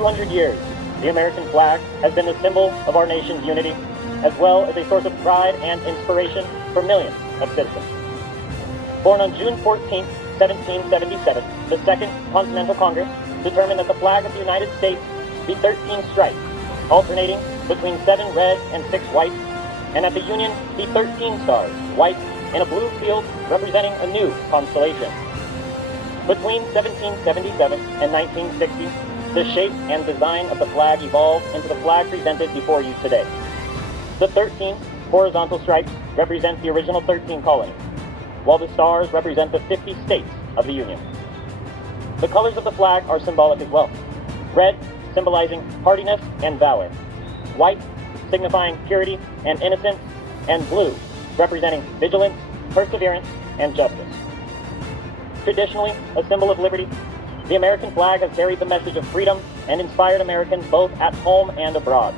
200 years, the American flag has been the symbol of our nation's unity, as well as a source of pride and inspiration for millions of citizens. Born on June 14, 1777, the Second Continental Congress determined that the flag of the United States be 13 stripes, alternating between 7 red and 6 white, and that the Union be 13 stars, white, in a blue field representing a new constellation. Between 1777 and 1960, the shape and design of the flag evolved into the flag presented before you today. The 13 horizontal stripes represent the original 13 colonies, while the stars represent the 50 states of the Union. The colors of the flag are symbolic as well. Red, symbolizing hardiness and valor. White, signifying purity and innocence. And blue, representing vigilance, perseverance, and justice. Traditionally a symbol of liberty, the American flag has carried the message of freedom and inspired Americans both at home and abroad.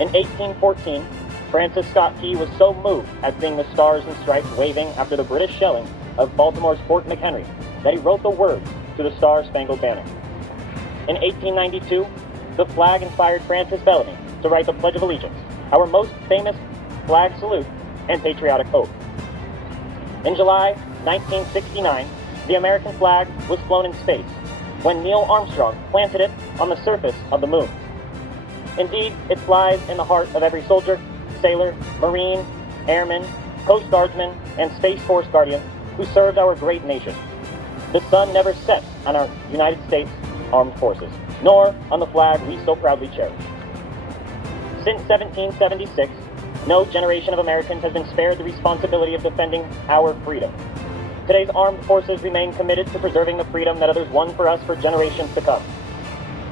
In 1814, Francis Scott Key was so moved at seeing the stars and stripes waving after the British shelling of Baltimore's Fort McHenry that he wrote the words to the Star-Spangled Banner. In 1892, the flag inspired Francis Bellamy to write the Pledge of Allegiance, our most famous flag salute and patriotic oath. In July 1969, the American flag was flown in space when Neil Armstrong planted it on the surface of the moon. Indeed, it flies in the heart of every soldier, sailor, Marine, airman, Coast Guardsman, and Space Force Guardian who served our great nation. The sun never sets on our United States Armed Forces, nor on the flag we so proudly cherish. Since 1776, no generation of Americans has been spared the responsibility of defending our freedom. Today's armed forces remain committed to preserving the freedom that others won for us for generations to come.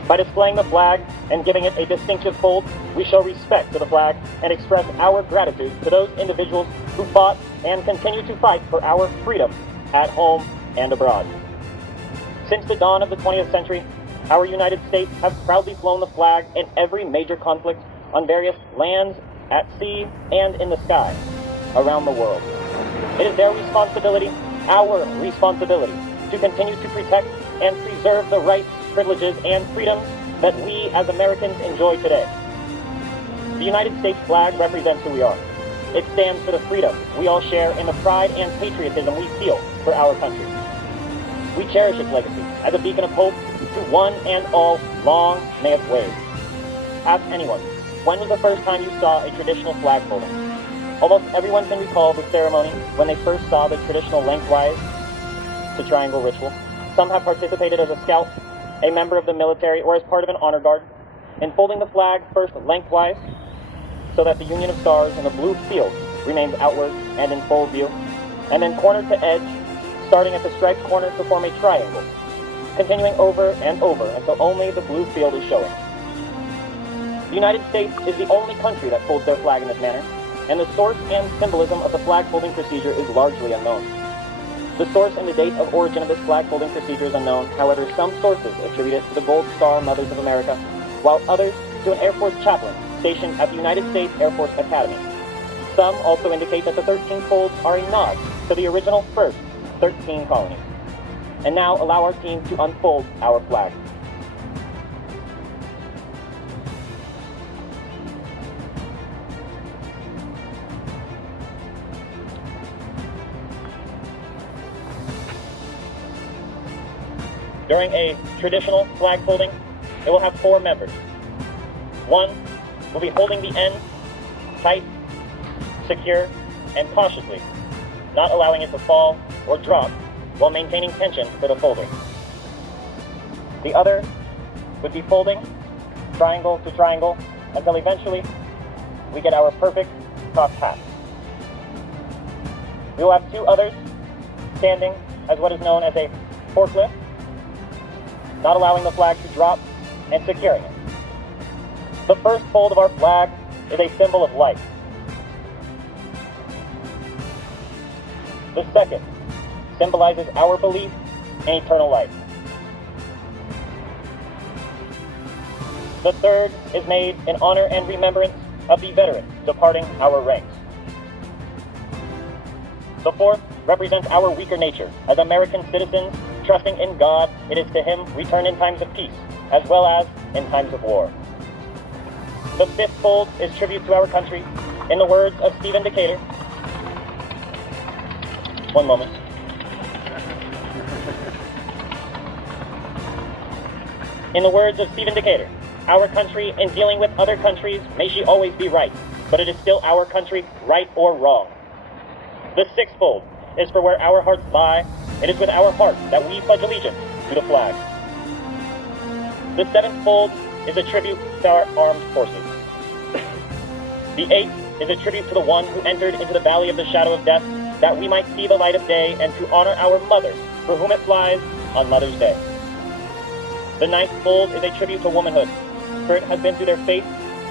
By displaying the flag and giving it a distinctive fold, we show respect to the flag and express our gratitude to those individuals who fought and continue to fight for our freedom at home and abroad. Since the dawn of the 20th century, our United States have proudly flown the flag in every major conflict on various lands, at sea, and in the sky around the world. It is their responsibility, our responsibility, to continue to protect and preserve the rights, privileges, and freedoms that we as Americans enjoy today. The United States flag represents who we are. It stands for the freedom we all share and the pride and patriotism we feel for our country. We cherish its legacy as a beacon of hope to one and all long may it wave. Ask anyone, when was the first time you saw a traditional flag folding? Almost everyone can recall the ceremony when they first saw the traditional lengthwise to triangle ritual. Some have participated as a scout, a member of the military, or as part of an honor guard, in folding the flag first lengthwise so that the union of stars in the blue field remains outward and in full view, and then corner to edge, starting at the striped corner to form a triangle, continuing over and over until only the blue field is showing. The United States is the only country that folds their flag in this manner, and the source and symbolism of the flag folding procedure is largely unknown. The source and the date of origin of this flag folding procedure is unknown. However, some sources attribute it to the Gold Star Mothers of America, while others to an Air Force chaplain stationed at the United States Air Force Academy. Some also indicate that the 13 folds are a nod to the original first 13 colonies. And now allow our team to unfold our flag. During a traditional flag folding, it will have 4 members. 1 will be holding the end tight, secure, and cautiously, not allowing it to fall or drop while maintaining tension for the folder. The other would be folding triangle to triangle until eventually we get our perfect cocked hat. We will have 2 others standing as what is known as a forklift, not allowing the flag to drop and securing it. The first fold of our flag is a symbol of life. The second symbolizes our belief in eternal life. The third is made in honor and remembrance of the veterans departing our ranks. The fourth represents our weaker nature as American citizens trusting in God, it is to him we turn in times of peace, as well as in times of war. The fifth fold is tribute to our country, in the words of Stephen Decatur. One moment. In the words of Stephen Decatur, our country, in dealing with other countries, may she always be right, but it is still our country, right or wrong. The sixth fold is for where our hearts lie. It is with our hearts that we pledge allegiance to the flag. The seventh fold is a tribute to our armed forces. The eighth is a tribute to the one who entered into the valley of the shadow of death, that we might see the light of day, and to honor our mother, for whom it flies on Mother's Day. The ninth fold is a tribute to womanhood, for it has been through their faith,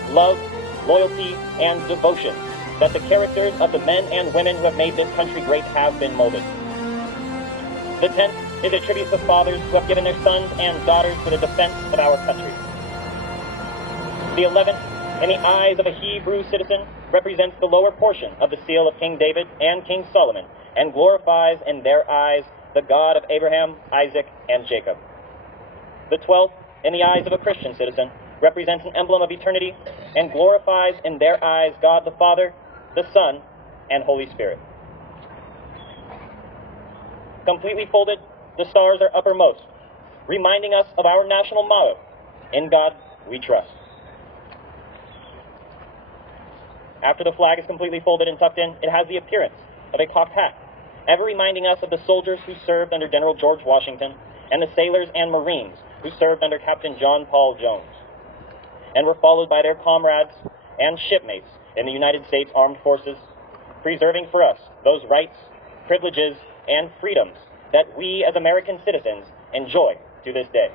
love, loyalty, and devotion that the characters of the men and women who have made this country great have been molded. The 10th is a tribute to fathers who have given their sons and daughters for the defense of our country. The 11th, in the eyes of a Hebrew citizen, represents the lower portion of the seal of King David and King Solomon, and glorifies in their eyes the God of Abraham, Isaac, and Jacob. The 12th, in the eyes of a Christian citizen, represents an emblem of eternity, and glorifies in their eyes God the Father, the Son, and Holy Spirit. Completely folded, the stars are uppermost, reminding us of our national motto, "In God we trust." After the flag is completely folded and tucked in, it has the appearance of a cocked hat, ever reminding us of the soldiers who served under General George Washington, and the sailors and Marines who served under Captain John Paul Jones, and were followed by their comrades and shipmates in the United States Armed Forces, preserving for us those rights, privileges, and freedoms that we as American citizens enjoy to this day.